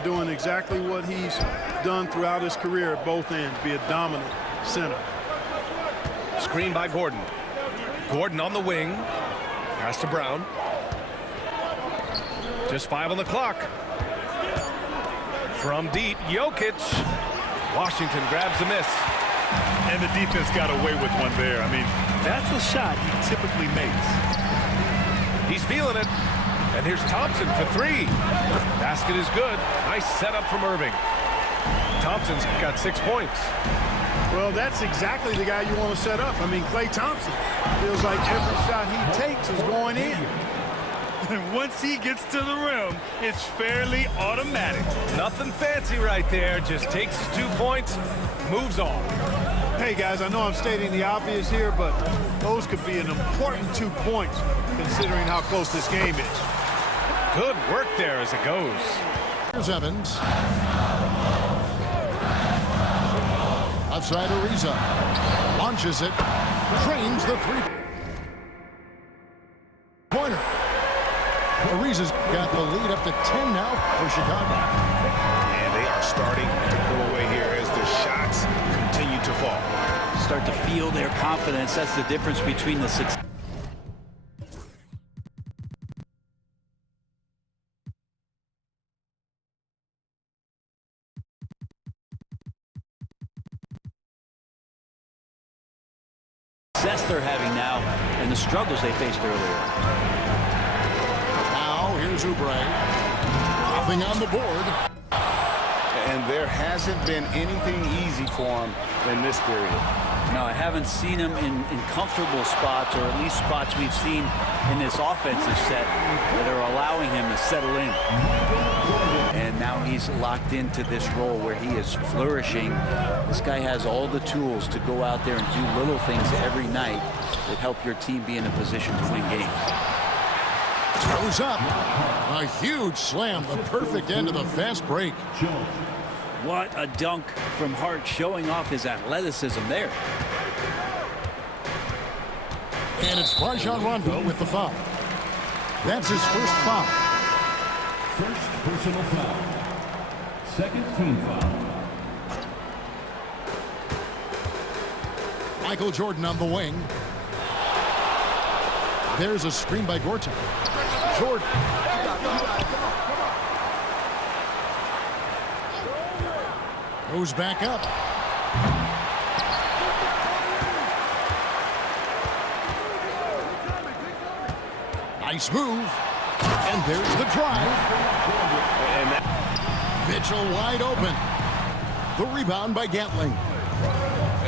and doing exactly what he's done throughout his career at both ends, be a dominant center. Screen by Gordon. Gordon on the wing. Pass to Brown. Just 5 on the clock. From deep, Jokic. Washington grabs the miss. And the defense got away with one there. I mean, that's a shot he typically makes. He's feeling it. And here's Thompson for 3. Basket is good. Nice setup from Irving. Thompson's got 6 points. Well, that's exactly the guy you want to set up. I mean, Klay Thompson feels like every shot he takes is going in. And once he gets to the rim, it's fairly automatic. Nothing fancy right there. Just takes his 2 points, moves on. Hey, guys, I know I'm stating the obvious here, but those could be an important 2 points considering how close this game is. Good work there as it goes. Here's Evans. Outside Ariza. Launches it. Drains the three-pointer. Ariza's got the lead up to 10 now for Chicago. And they are starting to pull away here as the shots continue to fall. Start to feel their confidence. That's the difference between the success. They're having now and the struggles they faced earlier. Now here's Oubre. Nothing on the board. And there hasn't been anything easy for him in this period. No, I haven't seen him in comfortable spots, or at least spots we've seen in this offensive set that are allowing him to settle in. And now he's locked into this role where he is flourishing. This guy has all the tools to go out there and do little things every night that help your team be in a position to win games. Throws up. A huge slam, the perfect end of the fast break. What a dunk from Hart, showing off his athleticism there. And it's Rajon Rondo with the foul. That's his first foul. First personal foul. Second team foul. Michael Jordan on the wing. There's a screen by Gortat. Jordan. Goes back up. Nice move. And there's the drive. And Mitchell wide open. The rebound by Gatling.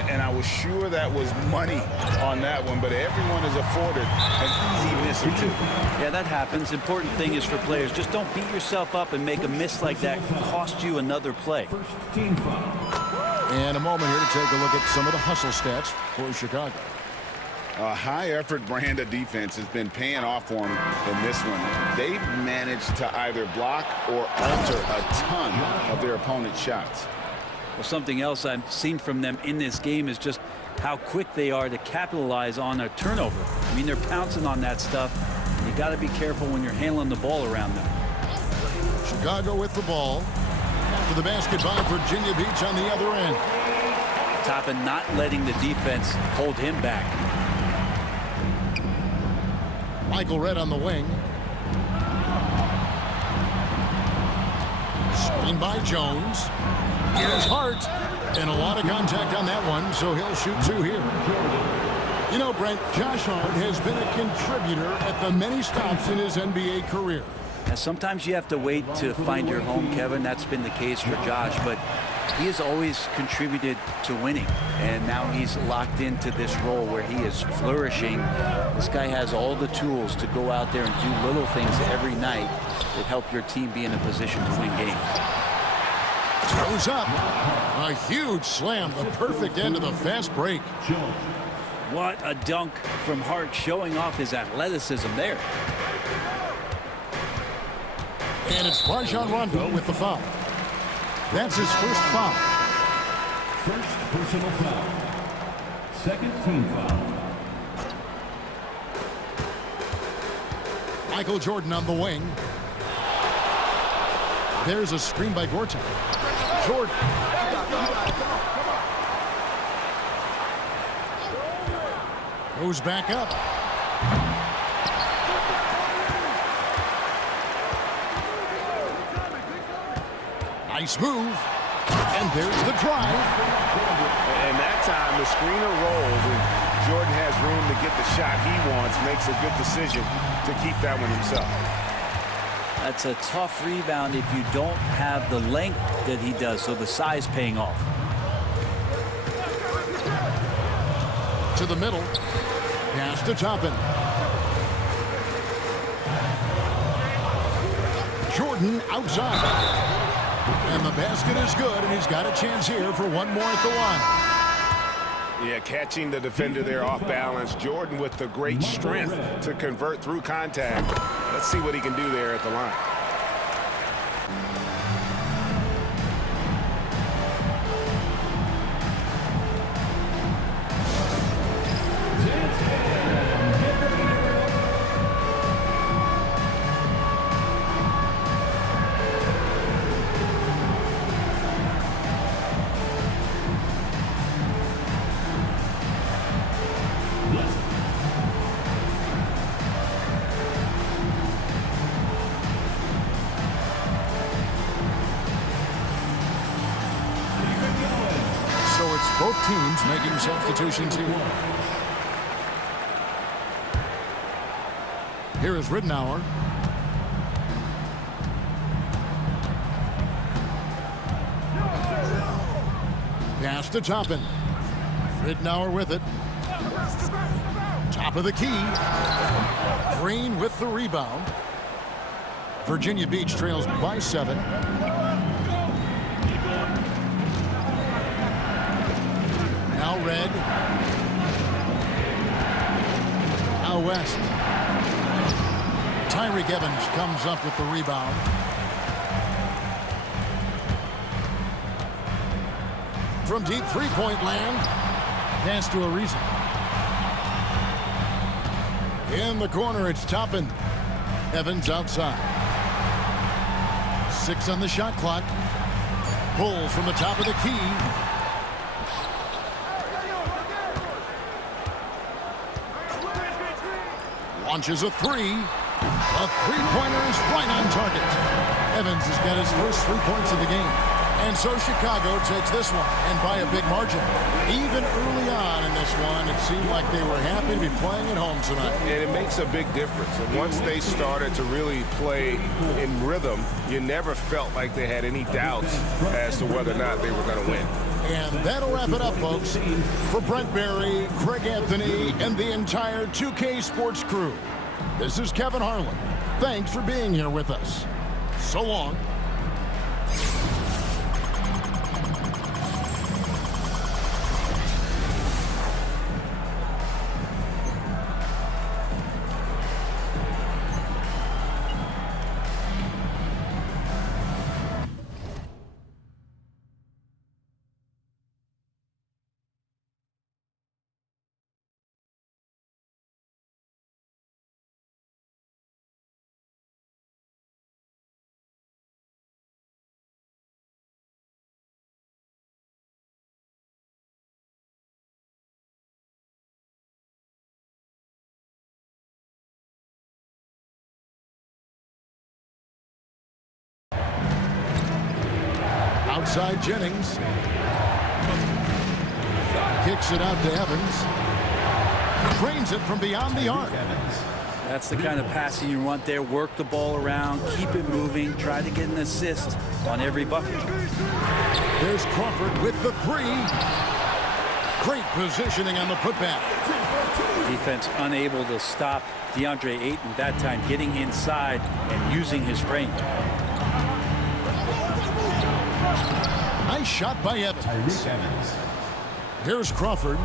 And I was sure that was money on that one, but everyone is afforded an easy miss or 2. Yeah, that happens. Important thing is for players, just don't beat yourself up and make a miss like that cost you another play. First team foul. And a moment here to take a look at some of the hustle stats for Chicago. A high-effort brand of defense has been paying off for them in this one. They've managed to either block or alter a ton of their opponent's shots. Well, something else I've seen from them in this game is just how quick they are to capitalize on a turnover. I mean, they're pouncing on that stuff. You got to be careful when you're handling the ball around them. Chicago with the ball. To the basket by Virginia Beach on the other end. Top and not letting the defense hold him back. Michael Redd on the wing. Screen by Jones. Here's Hart. And a lot of contact on that one, so he'll shoot 2 here. You know, Brent, Josh Hart has been a contributor at the many stops in his NBA career. Now, sometimes you have to wait to find your home, Kevin. That's been the case for Josh, but he has always contributed to winning. And now he's locked into this role where he is flourishing. This guy has all the tools to go out there and do little things every night that help your team be in a position to win games. Throws up. A huge slam, the perfect end of the fast break. What a dunk from Hart, showing off his athleticism there. And it's Rajon Rondo with the foul. That's his first foul. First personal foul. Second team foul. Michael Jordan on the wing. There's a screen by Gorton. Jordan. Goes back up. Nice move. And there's the drive. And that time the screener rolls and Jordan has room to get the shot he wants. Makes a good decision to keep that one himself. That's a tough rebound if you don't have the length that he does, so the size paying off. To the middle. Pass to Toppin. Jordan outside. And the basket is good, and he's got a chance here for one more at the line. Yeah, catching the defender there off balance. Jordan with the great strength to convert through contact. Let's see what he can do there at the line. Both teams making substitutions here. Here is Ridenour. Pass to Toppin. Ridenour with it. Top of the key. Green with the rebound. Virginia Beach trails by 7. Now Red. Now West. Tyreke Evans comes up with the rebound. From deep three-point land. Pass to Ariza. In the corner, it's Toppin. Evans outside. 6 on the shot clock. Pull from the top of the key. Launches a 3. A three-pointer is right on target. Evans has got his first 3 points of the game. And so Chicago takes this one, and by a big margin. Even early on in this one, it seemed like they were happy to be playing at home tonight. And it makes a big difference. And once they started to really play in rhythm, you never felt like they had any doubts as to whether or not they were going to win. And that'll wrap it up, folks. For Brent Barry, Craig Anthony, and the entire 2K Sports crew, this is Kevin Harlan. Thanks for being here with us. So long. Outside Jennings. Kicks it out to Evans. Trains it from beyond the arc. That's the kind of passing you want there. Work the ball around, keep it moving, try to get an assist on every bucket. There's Crawford with the 3. Great positioning on the putback. Defense unable to stop DeAndre Ayton that time, getting inside and using his frame. Nice shot by Evans. Here's Crawford.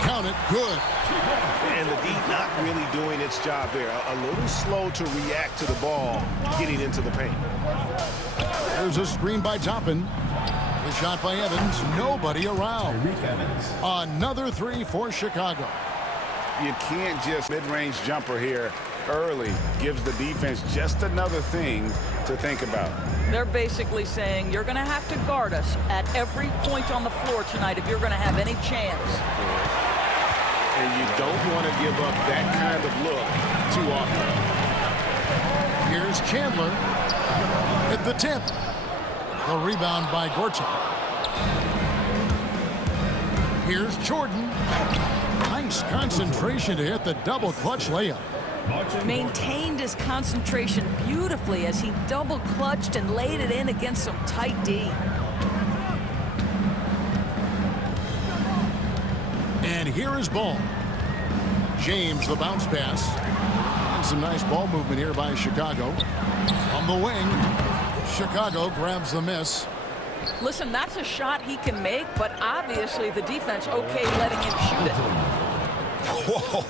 Count it, good. And the D not really doing its job there. A little slow to react to the ball getting into the paint. There's a screen by Toppin. The shot by Evans. Nobody around. Another 3 for Chicago. You can't just mid-range jumper here early. Gives the defense just another thing to think about. They're basically saying you're going to have to guard us at every point on the floor tonight if you're going to have any chance. And you don't want to give up that kind of look too often. Here's Chandler at the tip. The rebound by Gortat. Here's Jordan. Nice concentration to hit the double clutch layup. Maintained his concentration beautifully as he double clutched and laid it in against some tight D. And here is Ball. James, the bounce pass. And some nice ball movement here by Chicago. On the wing, Chicago grabs the miss. Listen, that's a shot he can make, but obviously the defense okay letting him shoot it. Whoa.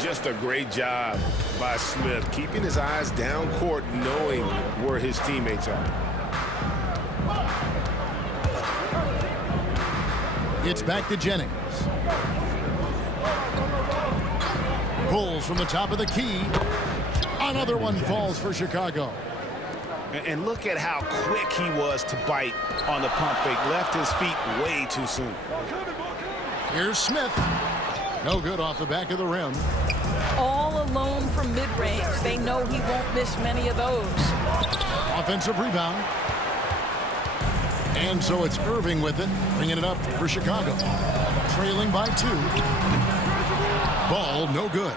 Just a great job by Smith, keeping his eyes down court, knowing where his teammates are. It's back to Jennings. Pulls from the top of the key. Another one falls for Chicago. And look at how quick he was to bite on the pump fake. Left his feet way too soon. Here's Smith. No good off the back of the rim. All alone from mid-range. They know he won't miss many of those. Offensive rebound. And so it's Irving with it, bringing it up for Chicago. Trailing by 2. Ball no good.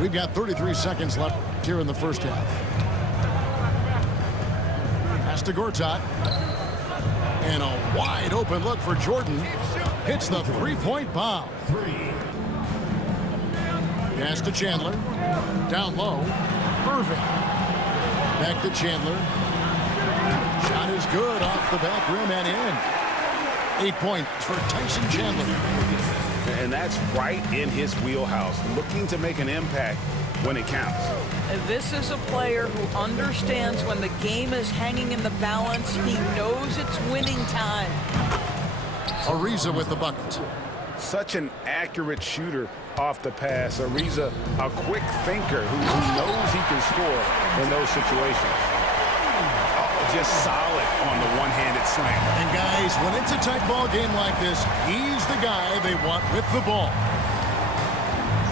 We've got 33 seconds left here in the first half. Pass to Gortat. And a wide open look for Jordan. Hits the three-point bomb. Pass to Chandler. Down low. Irving. Back to Chandler. Shot is good off the back rim and in. 8 points for Tyson Chandler. And that's right in his wheelhouse, looking to make an impact when it counts. This is a player who understands when the game is hanging in the balance. He knows it's winning time. Ariza with the bucket. Such an accurate shooter off the pass. Ariza, a quick thinker who knows he can score in those situations. Just solid on the one-handed slam. And guys, when it's a tight ball game like this, he's the guy they want with the ball.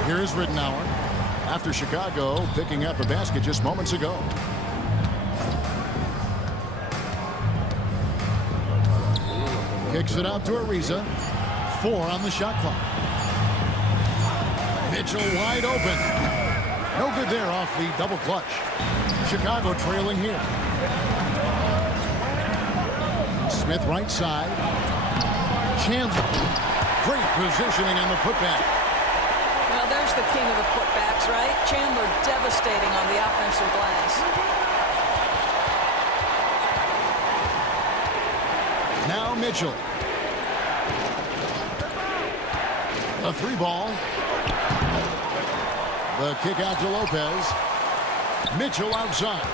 Here's Rittenauer after Chicago picking up a basket just moments ago. Kicks it out to Ariza. 4 on the shot clock. Mitchell wide open. No good there off the double clutch. Chicago trailing here. Smith right side. Chandler. Great positioning on the putback. Well, there's the king of the putbacks, right? Chandler devastating on the offensive glass. Now Mitchell. A 3-ball. The kick out to Lopez. Mitchell outside.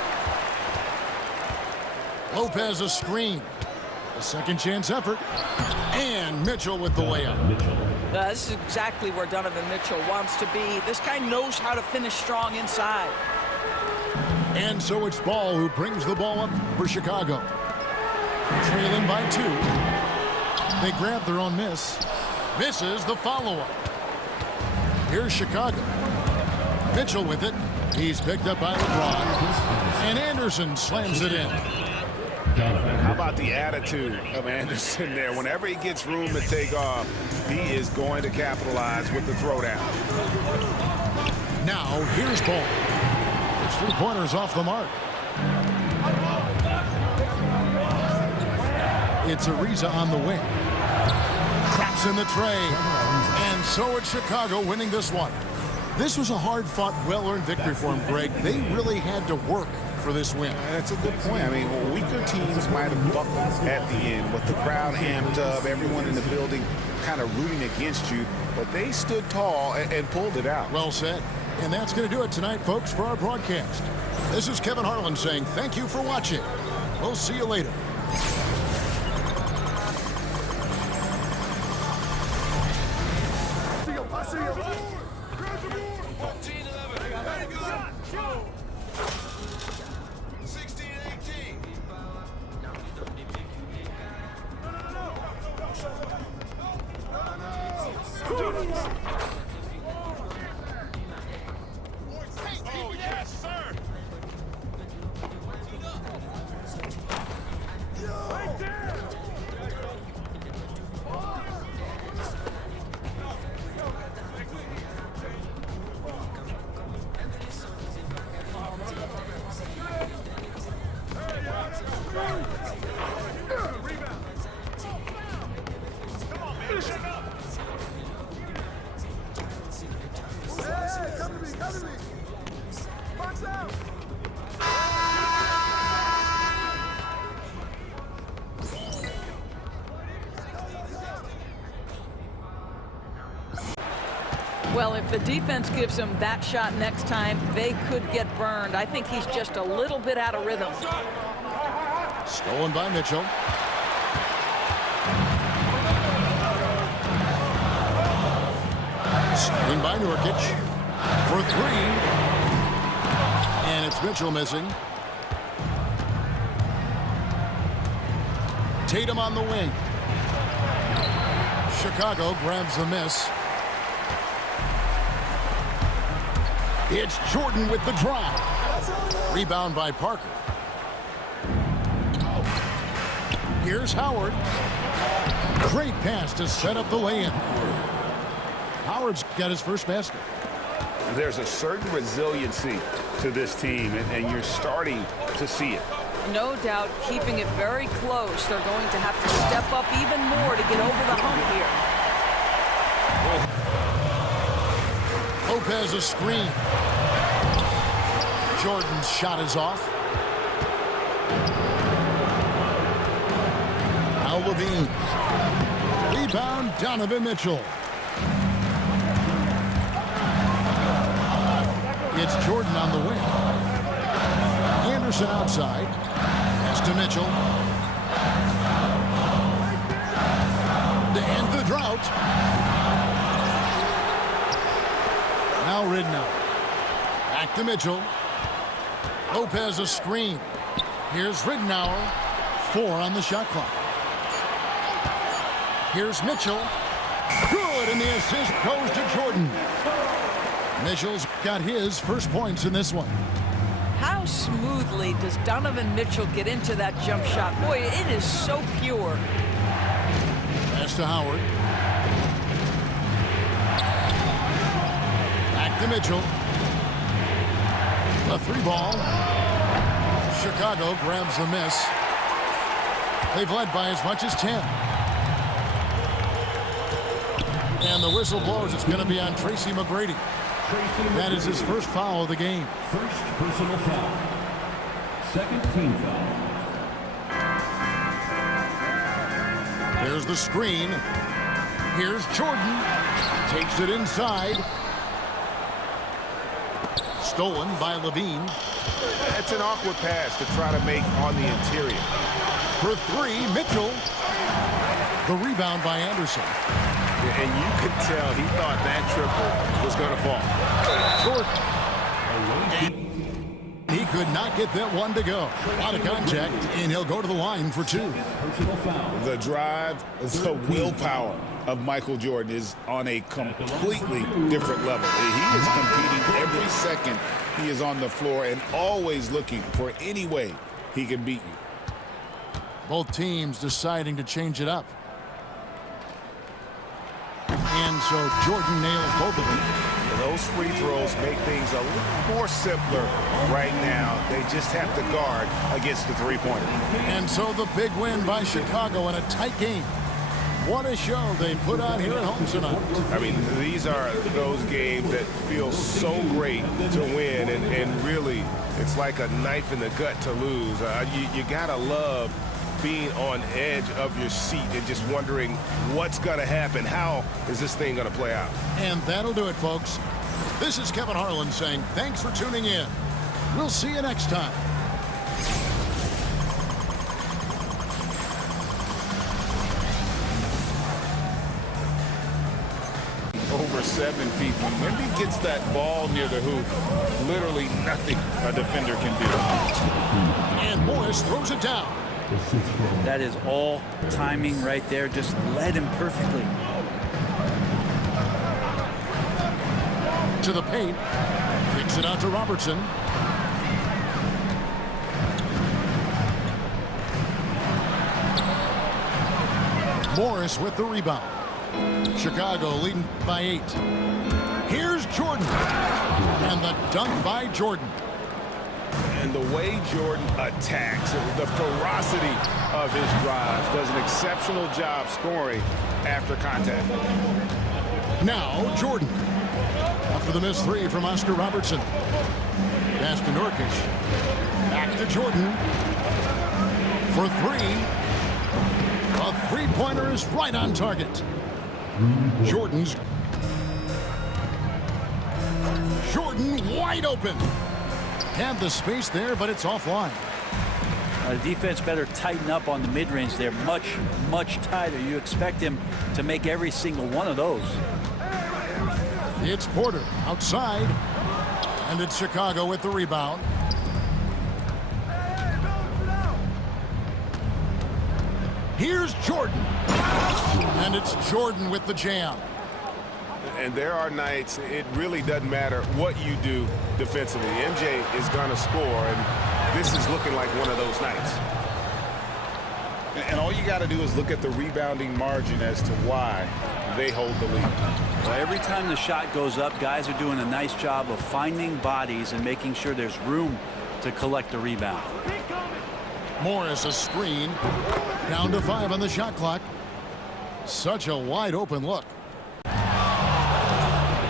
Lopez a screen. A second chance effort. And Mitchell with the layup. This is exactly where Donovan Mitchell wants to be. This guy knows how to finish strong inside. And so it's Ball who brings the ball up for Chicago. Trailing by 2. They grab their own miss. Misses the follow-up. Here's Chicago. Mitchell with it. He's picked up by LeBron. And Anderson slams it in. How about the attitude of Anderson there? Whenever he gets room to take off, he is going to capitalize with the throwdown. Now, here's Ball. It's 3-pointers off the mark. It's Ariza on the wing. Traps in the tray. And so it's Chicago winning this one. This was a hard-fought, well-earned victory for him, Greg. They really had to work for this win. That's a good point. I mean, weaker teams might have buckled at the end, but the crowd amped up, everyone in the building kind of rooting against you, but they stood tall and pulled it out. Well said. And that's going to do it tonight, folks, for our broadcast. This is Kevin Harlan saying thank you for watching. We'll see you later. Well, if the defense gives him that shot next time, they could get burned. I think he's just a little bit out of rhythm. Stolen by Mitchell. Screen by Nurkic for three. And it's Mitchell missing. Tatum on the wing. Chicago grabs the miss. It's Jordan with the drive. Rebound by Parker. Here's Howard. Great pass to set up the lay-in. Howard's got his first basket. There's a certain resiliency to this team, and you're starting to see it. No doubt, keeping it very close. They're going to have to step up even more to get over the hump here. Lopez a screen. Jordan's shot is off. Now Levine. Rebound, Donovan Mitchell. It's Jordan on the wing. Anderson outside. Pass to Mitchell. To end the drought. Now Ridnour. Back to Mitchell. Lopez a screen. Here's Ridnour. 4 on the shot clock. Here's Mitchell. Good, and the assist goes to Jordan. Mitchell's got his first points in this one. How smoothly does Donovan Mitchell get into that jump shot? Boy, it is so pure. Pass to Howard. Back to Mitchell. The 3-ball. Chicago grabs the miss. They've led by as much as 10. And the whistle blows. It's going to be on Tracy McGrady. That is his first foul of the game. First personal foul. Second team foul. There's the screen. Here's Jordan. Takes it inside. Stolen by Levine. It's an awkward pass to try to make on the interior. For 3, Mitchell. The rebound by Anderson. And you could tell he thought that triple was going to fall. Jordan. He could not get that one to go. Out of contact, and he'll go to the line for 2. The drive, the willpower of Michael Jordan is on a completely different level. He is competing every second he is on the floor and always looking for any way he can beat you. Both teams deciding to change it up. And so Jordan nails both of them. Those free throws make things a little more simpler right now. They just have to guard against the three-pointer. And so the big win by Chicago in a tight game. What a show they put on here at home tonight. I mean, these are those games that feel so great to win, and really, it's like a knife in the gut to lose. You gotta love being on edge of your seat and just wondering what's going to happen. How is this thing going to play out? And that'll do it, folks. This is Kevin Harlan saying thanks for tuning in. We'll see you next time. Over 7 feet. When he gets that ball near the hoop, literally nothing a defender can do. And Morris throws it down. That is all timing right there. Just led him perfectly. To the paint. Kicks it out to Robertson. Morris with the rebound. Chicago leading by 8. Here's Jordan. And the dunk by Jordan. And the way Jordan attacks, the ferocity of his drives, does an exceptional job scoring after contact. Now Jordan. After the missed 3 from Oscar Robertson. Pass to Nurkic. Back to Jordan. For 3. A three-pointer is right on target. Jordan's Jordan wide open. Had the space there, but it's offline. The defense better tighten up on the mid-range there. Much, much tighter. You expect him to make every single one of those. It's Porter outside. And it's Chicago with the rebound. Here's Jordan. And it's Jordan with the jam. And there are nights it really doesn't matter what you do defensively. MJ is going to score, and this is looking like one of those nights. And all you got to do is look at the rebounding margin as to why they hold the lead. Well, every time the shot goes up, guys are doing a nice job of finding bodies and making sure there's room to collect the rebound. Morris a screen. Down to 5 on the shot clock. Such a wide open look.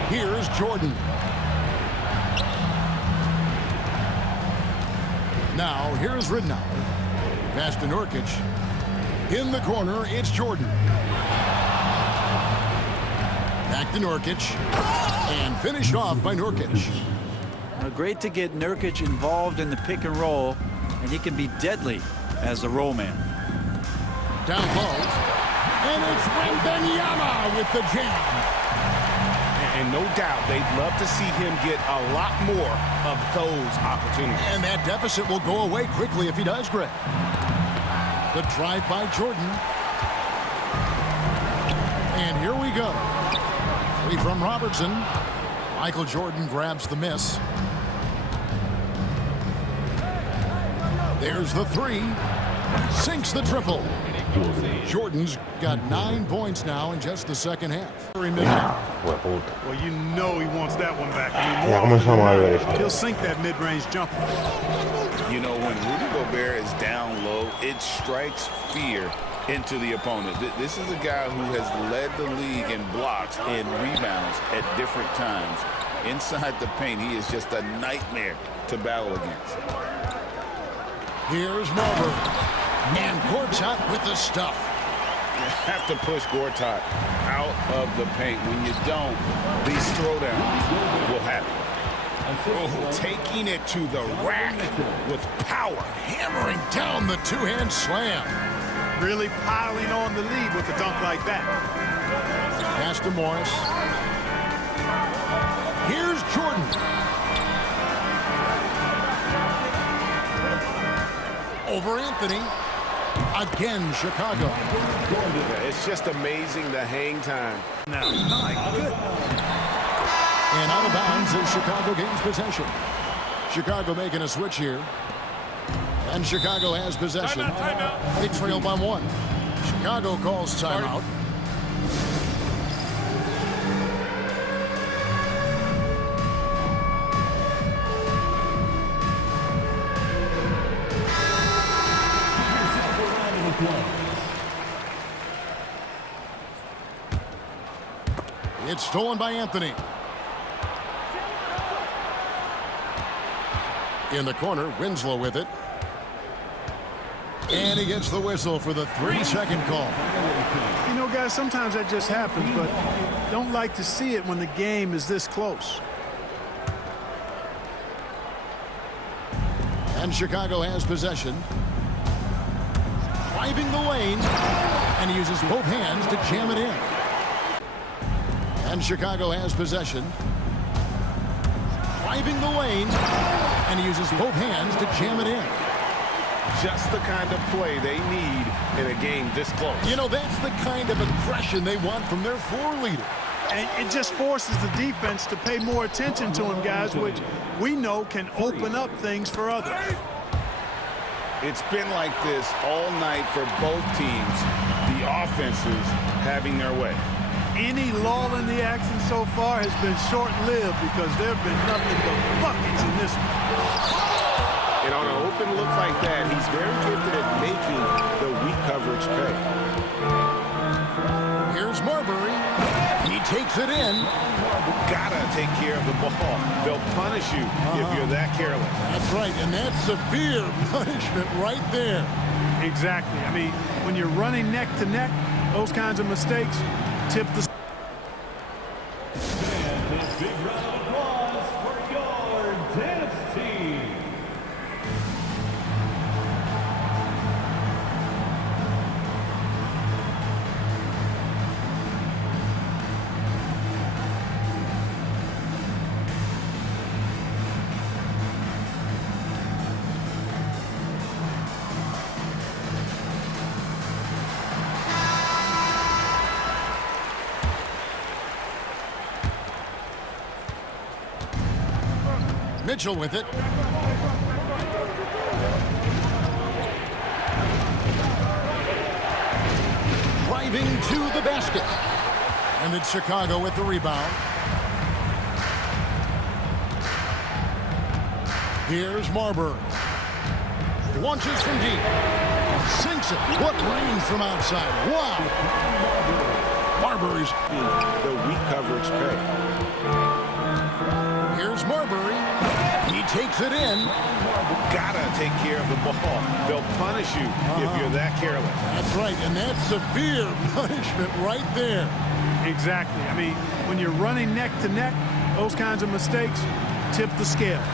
Here's Jordan. Now here's Ridnow. Pass to Nurkic. In the corner, it's Jordan. Back to Nurkic. And finished off by Nurkic. Great to get Nurkic involved in the pick and roll, and he can be deadly as the roll man. Down low. And it's Wembanyama with the jam. And no doubt they'd love to see him get a lot more of those opportunities. And that deficit will go away quickly if he does, Greg. The drive by Jordan. And here we go. Free from Robertson. Michael Jordan grabs the miss. There's the three. Sinks the triple. Jordan's got 9 points now in just the second half. Well, you know he wants that one back. I mean, Ya comenzamos a ver eso. he'll sink that mid-range jumper. You know, when Rudy Gobert is down low, it strikes fear into the opponent. This is a guy who has led the league in blocks and rebounds at different times. Inside the paint, he is just a nightmare to battle against. Here's Marbury. And Gortat with the stuff. You have to push Gortat out of the paint. When you don't, these throwdowns will happen. Oh, taking it to the rack with power. Hammering down the two-hand slam. Really piling on the lead with a dunk like that. Pass to Morris. Here's Jordan. Over Anthony. Again, Chicago. It's just amazing the hang time. Now, my goodness. And out of bounds as Chicago gains possession. Chicago making a switch here. And Chicago has possession. Timeout. They trail by 1. Chicago calls timeout. It's stolen by Anthony. In the corner, Winslow with it. And he gets the whistle for the 3-second call. You know, guys, sometimes that just happens, but don't like to see it when the game is this close. And Chicago has possession. Driving the lane. And he uses both hands to jam it in. And Chicago has possession. Driving the lane. And he uses both hands to jam it in. Just the kind of play they need in a game this close. You know, that's the kind of aggression they want from their floor leader. And it just forces the defense to pay more attention to him, guys, which we know can open up things for others. It's been like this all night for both teams. The offenses having their way. Any lull in the action so far has been short-lived because there have been nothing but buckets in this one. And on an open look like that, he's very gifted at making the weak coverage pay. Here's Marbury. He takes it in. Gotta take care of the ball. They'll punish you if you're that careless. That's right, and that's severe punishment right there. Exactly. I mean, when you're running neck to neck, those kinds of mistakes tip the... And a big round of applause Mitchell with it. Driving to the basket. And it's Chicago with the rebound. Here's Marbury. Launches from deep. Sinks it. What range from outside. Wow. Marbury's. The weak coverage pay. Here's Marbury. He takes it in. Gotta take care of the ball. They'll punish you if you're that careless. That's right, and that's severe punishment right there. Exactly. I mean, when you're running neck to neck, those kinds of mistakes tip the scales.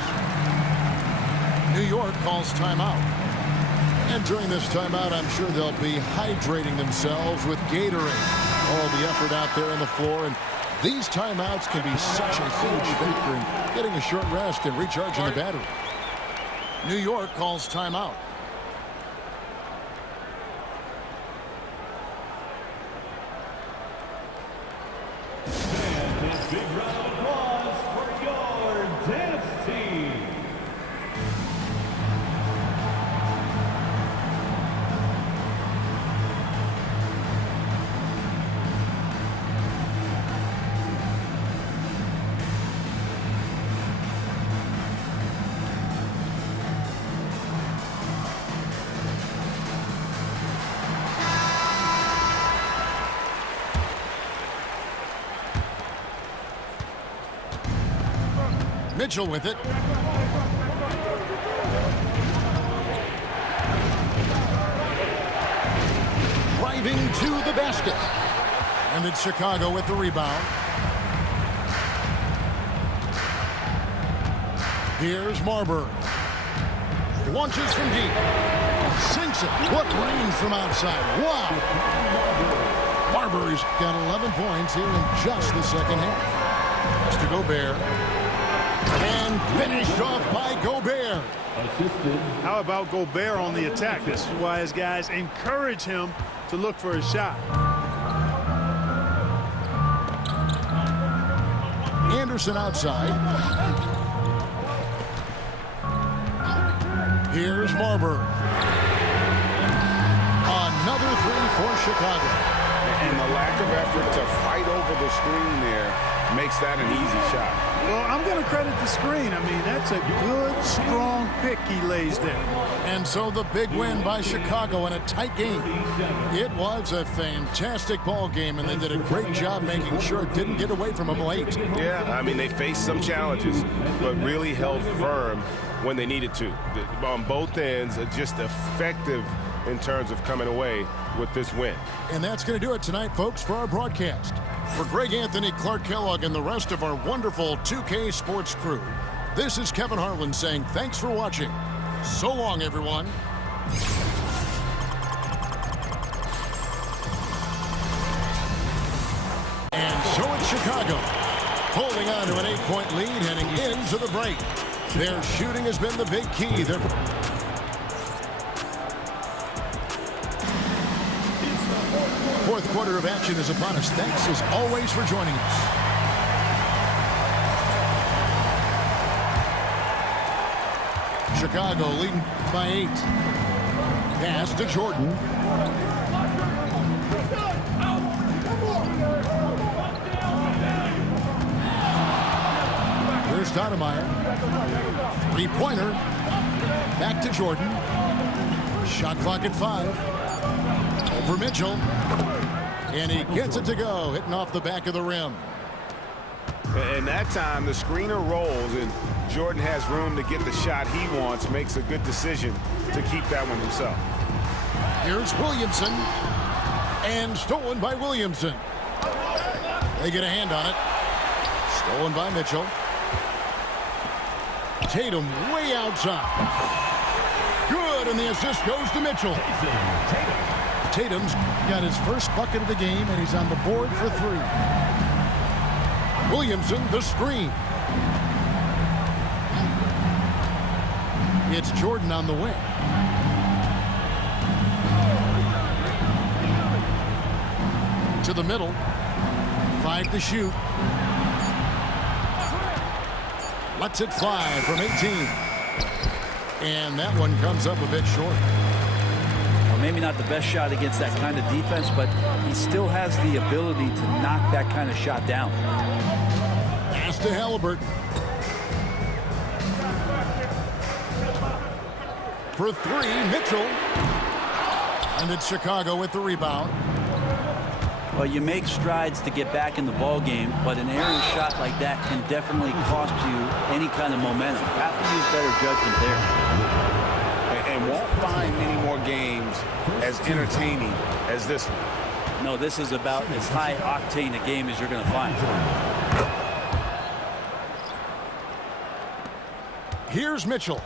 New York calls timeout. And during this timeout, I'm sure they'll be hydrating themselves with Gatorade. All the effort out there on the floor, and these timeouts can be such a huge factor in getting a short rest and recharging the battery. New York calls timeout. And a big round of applause for your dance team. Mitchell with it. Driving to the basket. And it's Chicago with the rebound. Here's Marbury. Launches from deep. Sinks it. What range from outside. Wow. Marbury's got 11 points here in just the second half. Pass to Gobert. And finished off by Gobert. How about Gobert on the attack? This is why his guys encourage him to look for a shot. Anderson outside. Here's Marbury. Another three for Chicago. And the lack of effort to fight over the screen there makes that an easy shot. Well, I'm going to credit the screen. I mean, that's a good, strong pick he lays there. And so the big win by Chicago in a tight game. It was a fantastic ball game, and they did a great job making sure it didn't get away from them late. Yeah, I mean, they faced some challenges, but really held firm when they needed to. On both ends, just effective in terms of coming away with this win. And that's going to do it tonight, folks, for our broadcast. For Greg Anthony, Clark Kellogg, and the rest of our wonderful 2K Sports crew, this is Kevin Harlan saying thanks for watching. So long, everyone. And so it's Chicago, holding on to an 8-point lead heading into the break. Their shooting has been the big key. Fourth quarter of action is upon us. Thanks, as always, for joining us. Chicago leading by 8. Pass to Jordan. Here's Stoudemire. Three-pointer. Back to Jordan. Shot clock at 5. Over Mitchell. And he gets it to go, hitting off the back of the rim. And that time, the screener rolls, and Jordan has room to get the shot he wants, makes a good decision to keep that one himself. Here's Williamson. And stolen by Williamson. They get a hand on it. Stolen by Mitchell. Tatum way outside. Good, and the assist goes to Mitchell. Tatum's got his first bucket of the game, and he's on the board for 3. Williamson, the screen. It's Jordan on the wing. To the middle. 5 to shoot. Lets it fly from 18. And that one comes up a bit short. Well, maybe not the best shot against that kind of defense, but he still has the ability to knock that kind of shot down. Pass to Halliburton. For three, Mitchell. And it's Chicago with the rebound. Well, you make strides to get back in the ball game, but an errant shot like that can definitely cost you any kind of momentum. You have to use better judgment there. And won't find many more games as entertaining as this one. No, this is about as high octane a game as you're going to find. Here's Mitchell.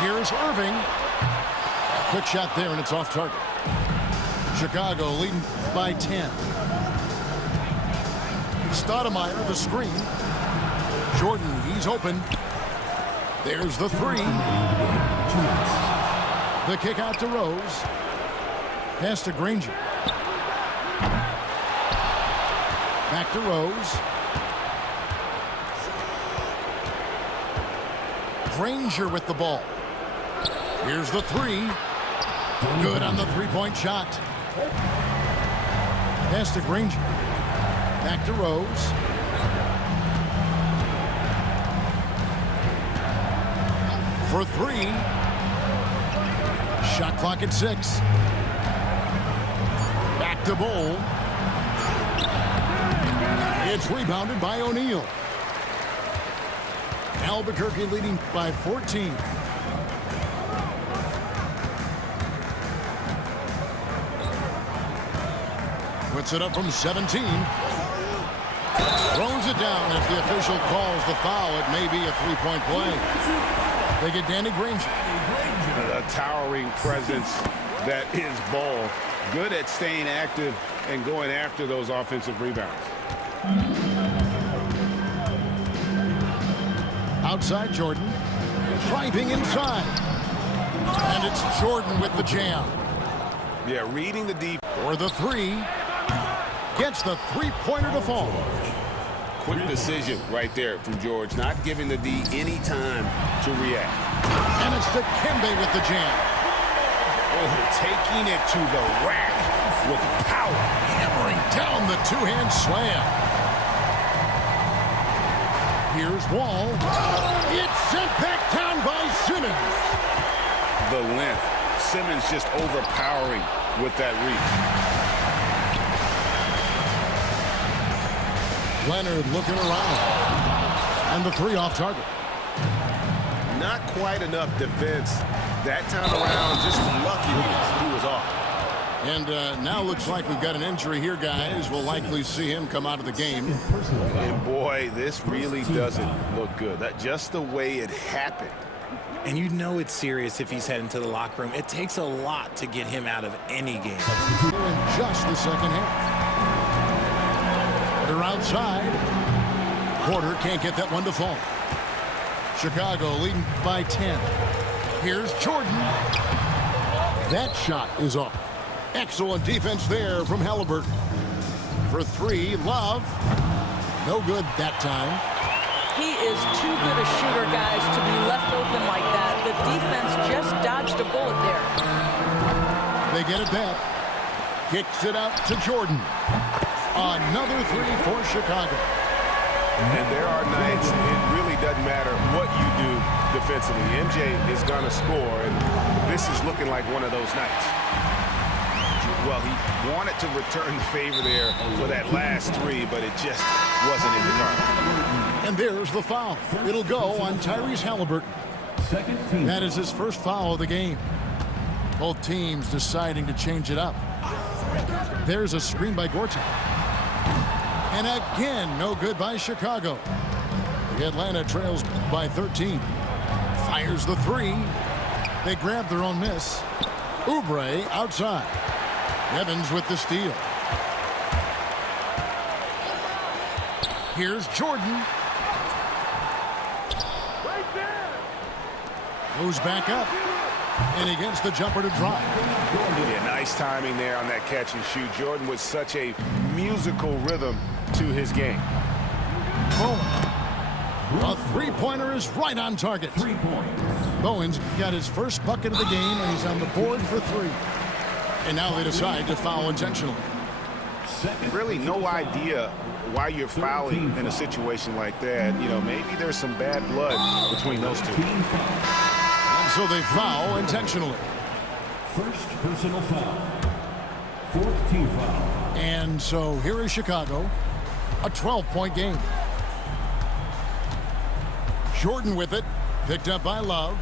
Here's Irving. Quick shot there, and it's off target. Chicago leading by 10. Stoudemire, the screen. Jordan, he's open. There's the three. The kick out to Rose. Pass to Granger. Back to Rose. Granger with the ball. Here's the three. Good on the three-point shot. Pass to Granger. Back to Rose. For three. Shot clock at 6. Back to Bowl. It's rebounded by O'Neal. Albuquerque leading by 14. Puts it up from 17. Throws it down as the official calls the foul. It may be a three-point play. They get Danny Granger. A towering presence that is Ball. Good at staying active and going after those offensive rebounds. Outside Jordan. Driving inside. And it's Jordan with the jam. Yeah, reading the deep. For the three. Gets the three-pointer to fall. Quick decision right there from George, not giving the D any time to react. And it's Dikembe with the jam. Oh, taking it to the rack with power. Hammering down the two-hand slam. Here's Wall. It's sent back down by Simmons. The length. Simmons just overpowering with that reach. Leonard looking around. And the three off target. Not quite enough defense that time around. Just lucky he was off. And now looks like we've got an injury here, guys. We'll likely see him come out of the game. And boy, this really doesn't look good. That just the way it happened. And you know it's serious if he's heading to the locker room. It takes a lot to get him out of any game. Here in just the second half. They're outside. Porter can't get that one to fall. Chicago leading by 10. Here's Jordan. That shot is off. Excellent defense there from Halliburton. For three, Love. No good that time. He is too good a shooter, guys, to be left open like that. The defense just dodged a bullet there. They get it back. Kicks it out to Jordan. Another three for Chicago. And there are nights it really doesn't matter what you do defensively. MJ is going to score, and this is looking like one of those nights. Well, he wanted to return the favor there for that last three, but it just wasn't in the cards. And there's the foul. It'll go on Tyrese Halliburton. That is his first foul of the game. Both teams deciding to change it up. There's a screen by Gortat. And again, no good by Chicago. The Atlanta trails by 13. Fires the three. They grab their own miss. Oubre outside. Evans with the steal. Here's Jordan. Goes back up. And he gets the jumper to drop. Yeah, nice timing there on that catch and shoot. Jordan with such a musical rhythm to his game. Bowen. A three-pointer is right on target. 3 points. Bowen's got his first bucket of the game, and he's on the board for 3. And now they decide to foul intentionally. Really no idea why you're fouling in a situation like that. You know, maybe there's some bad blood between those two. And so they foul intentionally. First personal foul. 4th team foul. And so here is Chicago, a 12-point game. Jordan with it, picked up by Love.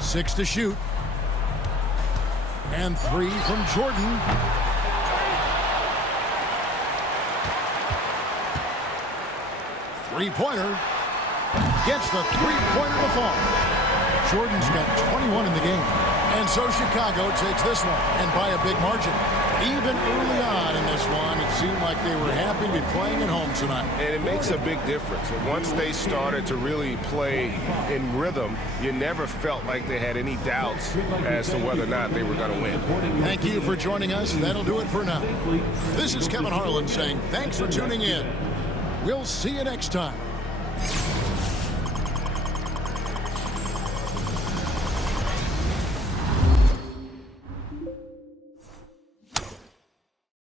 6 to shoot. And 3 from Jordan. Three-pointer. Gets the three-pointer to fall. Jordan's got 21 in the game. And so Chicago takes this one, and by a big margin. Even early on in this one, it seemed like they were happy to be playing at home tonight. And it makes a big difference. And once they started to really play in rhythm, you never felt like they had any doubts as to whether or not they were going to win. Thank you for joining us. That'll do it for now. This is Kevin Harlan saying thanks for tuning in. We'll see you next time.